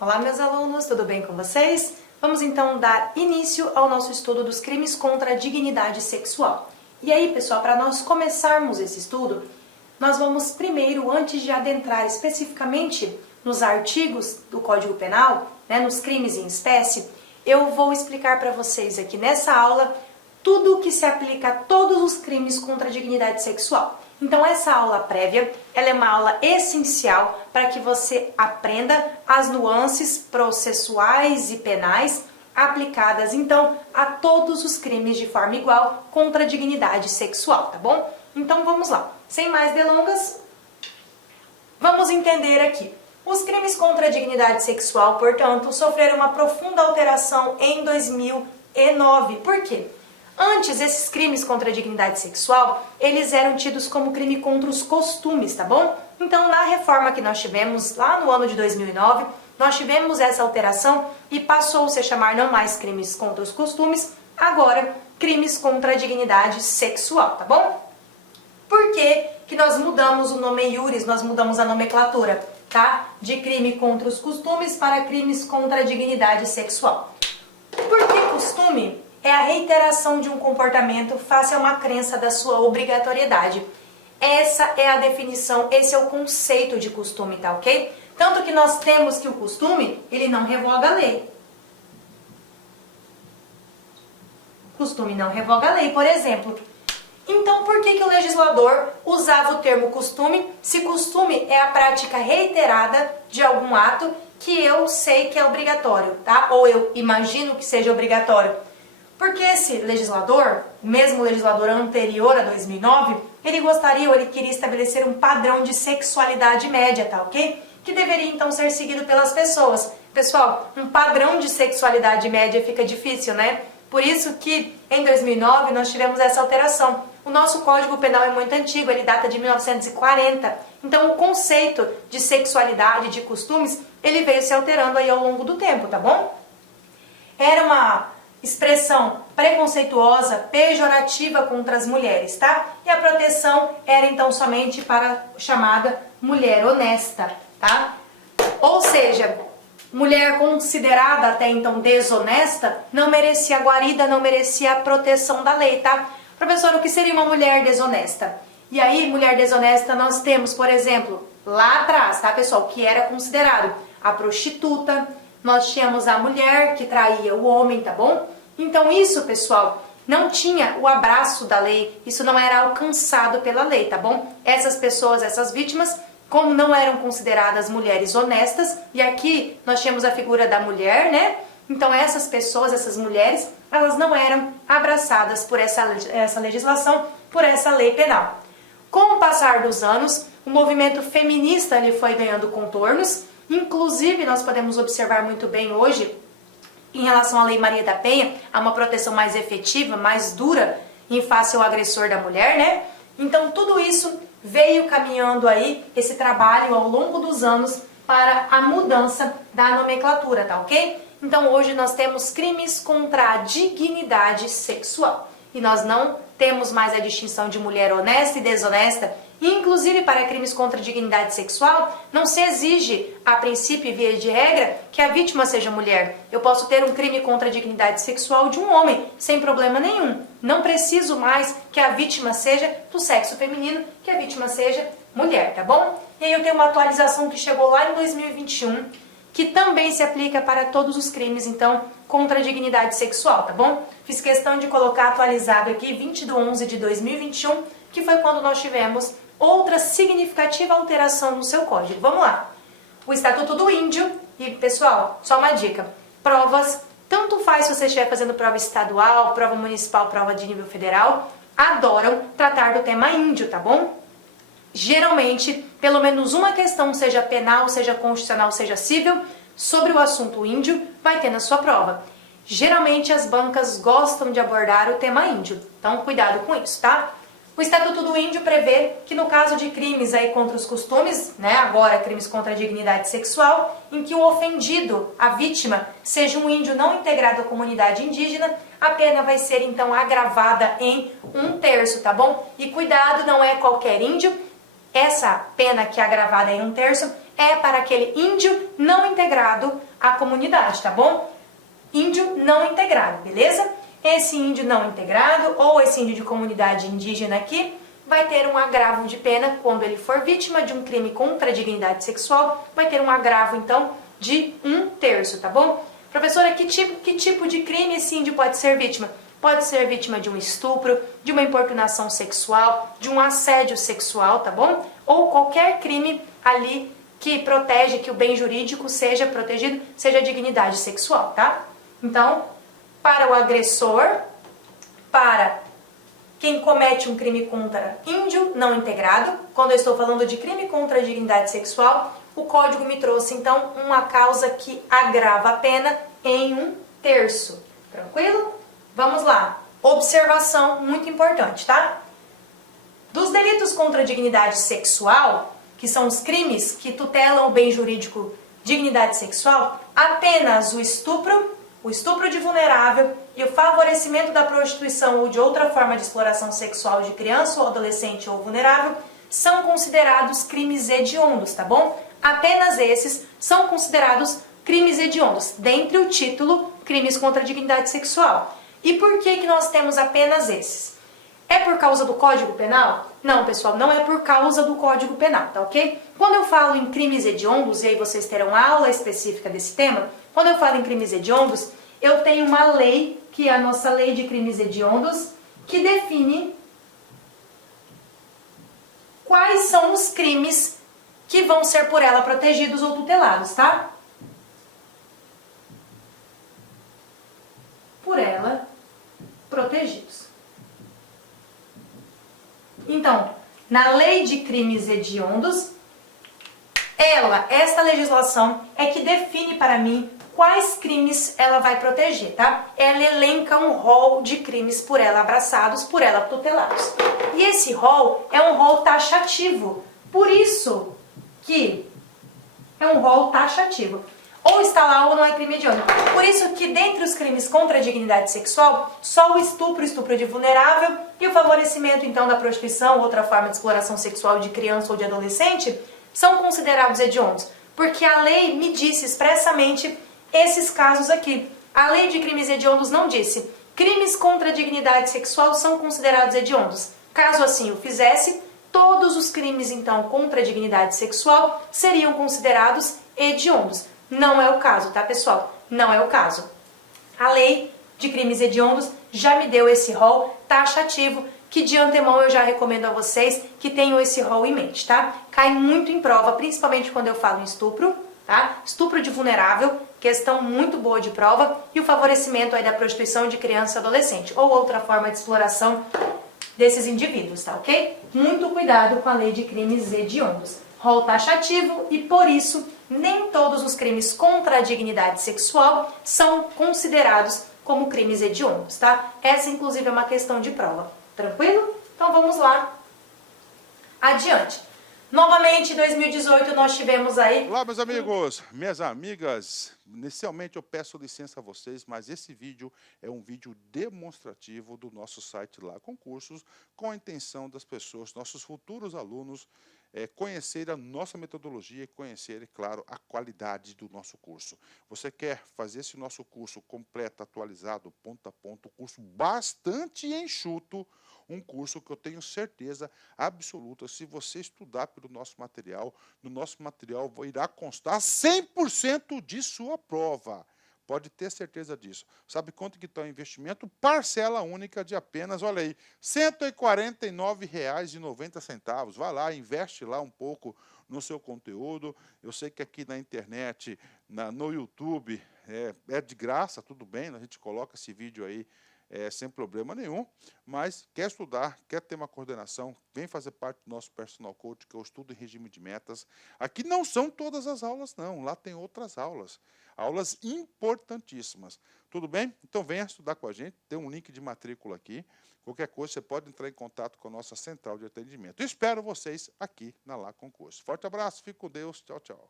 Olá, meus alunos, tudo bem com vocês? Vamos então dar início ao nosso estudo dos crimes contra a dignidade sexual. E aí, pessoal, para nós começarmos esse estudo, nós vamos primeiro, antes de adentrar especificamente nos artigos do Código Penal, nos crimes em espécie, eu vou explicar para vocês aqui nessa aula tudo o que se aplica a todos os crimes contra a dignidade sexual. Então essa aula prévia, ela é uma aula essencial para que você aprenda as nuances processuais e penais aplicadas então a todos os crimes de forma igual contra a dignidade sexual, tá bom? Então vamos lá. Sem mais delongas, vamos entender aqui. Os crimes contra a dignidade sexual, portanto, sofreram uma profunda alteração em 2009. Por quê? Antes, esses crimes contra a dignidade sexual, eles eram tidos como crime contra os costumes, tá bom? Então, na reforma que nós tivemos lá no ano de 2009, nós tivemos essa alteração e passou-se a chamar não mais crimes contra os costumes, agora crimes contra a dignidade sexual, tá bom? Por que que nós mudamos o nome iuris, nós mudamos a nomenclatura, tá? De crime contra os costumes para crimes contra a dignidade sexual. Por que costume? É a reiteração de um comportamento face a uma crença da sua obrigatoriedade. Essa é a definição, esse é o conceito de costume, tá ok? Tanto que nós temos que o costume, ele não revoga a lei. Costume não revoga a lei, por exemplo. Então, por que o legislador usava o termo costume, se costume é a prática reiterada de algum ato que eu sei que é obrigatório, tá? Ou eu imagino que seja obrigatório. Porque esse legislador, mesmo o legislador anterior a 2009, ele gostaria ou ele queria estabelecer um padrão de sexualidade média, tá ok? Que deveria então ser seguido pelas pessoas. Pessoal, um padrão de sexualidade média fica difícil, né? Por isso que em 2009 nós tivemos essa alteração. O nosso Código Penal é muito antigo, ele data de 1940. Então o conceito de sexualidade, de costumes, ele veio se alterando aí ao longo do tempo, tá bom? Era uma expressão preconceituosa, pejorativa contra as mulheres, tá? E a proteção era então somente para a chamada mulher honesta, tá? Ou seja, mulher considerada até então desonesta não merecia guarida, não merecia a proteção da lei, tá? Professor, o que seria uma mulher desonesta? E aí, mulher desonesta, nós temos, por exemplo, lá atrás, tá, pessoal, que era considerado a prostituta, nós tínhamos a mulher que traía o homem, tá bom? Então isso, pessoal, não tinha o abraço da lei, isso não era alcançado pela lei, tá bom? Essas pessoas, essas vítimas, como não eram consideradas mulheres honestas, e aqui nós tínhamos a figura da mulher, né? Então essas pessoas, essas mulheres, elas não eram abraçadas por essa legislação, por essa lei penal. Com o passar dos anos, o movimento feminista ele foi ganhando contornos. Inclusive, nós podemos observar muito bem hoje, em relação à Lei Maria da Penha, há uma proteção mais efetiva, mais dura em face ao agressor da mulher, né? Então, tudo isso veio caminhando aí, esse trabalho ao longo dos anos, para a mudança da nomenclatura, tá ok? Então, hoje nós temos crimes contra a dignidade sexual. E nós não temos mais a distinção de mulher honesta e desonesta. Inclusive, para crimes contra a dignidade sexual, não se exige, a princípio e via de regra, que a vítima seja mulher. Eu posso ter um crime contra a dignidade sexual de um homem, sem problema nenhum. Não preciso mais que a vítima seja do sexo feminino, que a vítima seja mulher, tá bom? E aí eu tenho uma atualização que chegou lá em 2021, que também se aplica para todos os crimes, então, contra a dignidade sexual, tá bom? Fiz questão de colocar atualizado aqui 20/11/2021, que foi quando nós tivemos outra significativa alteração no seu código. Vamos lá. O Estatuto do Índio, e pessoal, só uma dica, provas, tanto faz se você estiver fazendo prova estadual, prova municipal, prova de nível federal, adoram tratar do tema índio, tá bom? Geralmente, pelo menos uma questão, seja penal, seja constitucional, seja civil, sobre o assunto índio, vai ter na sua prova. Geralmente as bancas gostam de abordar o tema índio, então cuidado com isso, tá? O Estatuto do Índio prevê que no caso de crimes aí contra os costumes, agora crimes contra a dignidade sexual, em que o ofendido, a vítima, seja um índio não integrado à comunidade indígena, a pena vai ser então agravada em 1/3, tá bom? E cuidado, não é qualquer índio. Essa pena que é agravada em 1/3 é para aquele índio não integrado à comunidade, tá bom? Índio não integrado, beleza? Esse índio não integrado ou esse índio de comunidade indígena aqui vai ter um agravo de pena quando ele for vítima de um crime contra a dignidade sexual, vai ter um agravo, então, de 1/3, tá bom? Professora, que tipo de crime esse índio pode ser vítima? Pode ser vítima de um estupro, de uma importunação sexual, de um assédio sexual, tá bom? Ou qualquer crime ali que protege que o bem jurídico seja protegido, seja a dignidade sexual, tá? Então, para o agressor, para quem comete um crime contra índio não integrado, quando eu estou falando de crime contra a dignidade sexual, o código me trouxe, então, uma causa que agrava a pena em 1/3. Tranquilo? Vamos lá. Observação muito importante, tá? Dos delitos contra a dignidade sexual, que são os crimes que tutelam o bem jurídico dignidade sexual, apenas o estupro de vulnerável e o favorecimento da prostituição ou de outra forma de exploração sexual de criança ou adolescente ou vulnerável são considerados crimes hediondos, tá bom? Apenas esses são considerados crimes hediondos, dentre o título Crimes contra a Dignidade Sexual. E por que nós temos apenas esses? É por causa do Código Penal? Não, pessoal, não é por causa do Código Penal, tá ok? Quando eu falo em crimes hediondos, e aí vocês terão aula específica desse tema, quando eu falo em crimes hediondos, eu tenho uma lei, que é a nossa Lei de Crimes Hediondos, que define quais são os crimes que vão ser por ela protegidos ou tutelados, tá? Por ela protegidos. Então, na Lei de Crimes Hediondos, esta legislação é que define para mim quais crimes ela vai proteger, tá? Ela elenca um rol de crimes por ela abraçados, por ela tutelados. E esse rol é um rol taxativo, por isso que é um rol taxativo. Ou está lá ou não é crime hediondo. Por isso que dentre os crimes contra a dignidade sexual, só o estupro de vulnerável e o favorecimento então da prostituição, outra forma de exploração sexual de criança ou de adolescente, são considerados hediondos. Porque a lei me disse expressamente esses casos aqui. A lei de crimes hediondos não disse: crimes contra a dignidade sexual são considerados hediondos. Caso assim o fizesse, todos os crimes então contra a dignidade sexual seriam considerados hediondos. Não é o caso, tá, pessoal? Não é o caso. A lei de crimes hediondos já me deu esse rol taxativo, que de antemão eu já recomendo a vocês que tenham esse rol em mente, tá? Cai muito em prova, principalmente quando eu falo em estupro, tá? Estupro de vulnerável, questão muito boa de prova, e o favorecimento aí da prostituição de criança e adolescente, ou outra forma de exploração desses indivíduos, tá ok? Muito cuidado com a lei de crimes hediondos. Rol taxativo e, por isso, nem todos os crimes contra a dignidade sexual são considerados como crimes hediondos, tá? Essa, inclusive, é uma questão de prova. Tranquilo? Então, vamos lá. Adiante. Novamente, em 2018, nós tivemos aí... Olá, meus amigos, minhas amigas. Inicialmente, eu peço licença a vocês, mas esse vídeo é um vídeo demonstrativo do nosso site Lá Concursos, com a intenção das pessoas, nossos futuros alunos, conhecer a nossa metodologia e conhecer, claro, a qualidade do nosso curso. Você quer fazer esse nosso curso completo, atualizado, ponto a ponto, curso bastante enxuto, um curso que eu tenho certeza absoluta, se você estudar pelo nosso material, no nosso material irá constar 100% de sua prova. Pode ter certeza disso. Sabe quanto que está o investimento? Parcela única de apenas, olha aí, R$ 149,90. Vai lá, investe lá um pouco no seu conteúdo. Eu sei que aqui na internet, no YouTube, é de graça, tudo bem, a gente coloca esse vídeo aí sem problema nenhum, mas quer estudar, quer ter uma coordenação, vem fazer parte do nosso Personal Coach, que eu estudo em regime de metas. Aqui não são todas as aulas, não, lá tem outras aulas importantíssimas. Tudo bem? Então venha estudar com a gente, tem um link de matrícula aqui, qualquer coisa você pode entrar em contato com a nossa central de atendimento. Eu espero vocês aqui na Lá Concurso. Forte abraço, fique com Deus, tchau, tchau.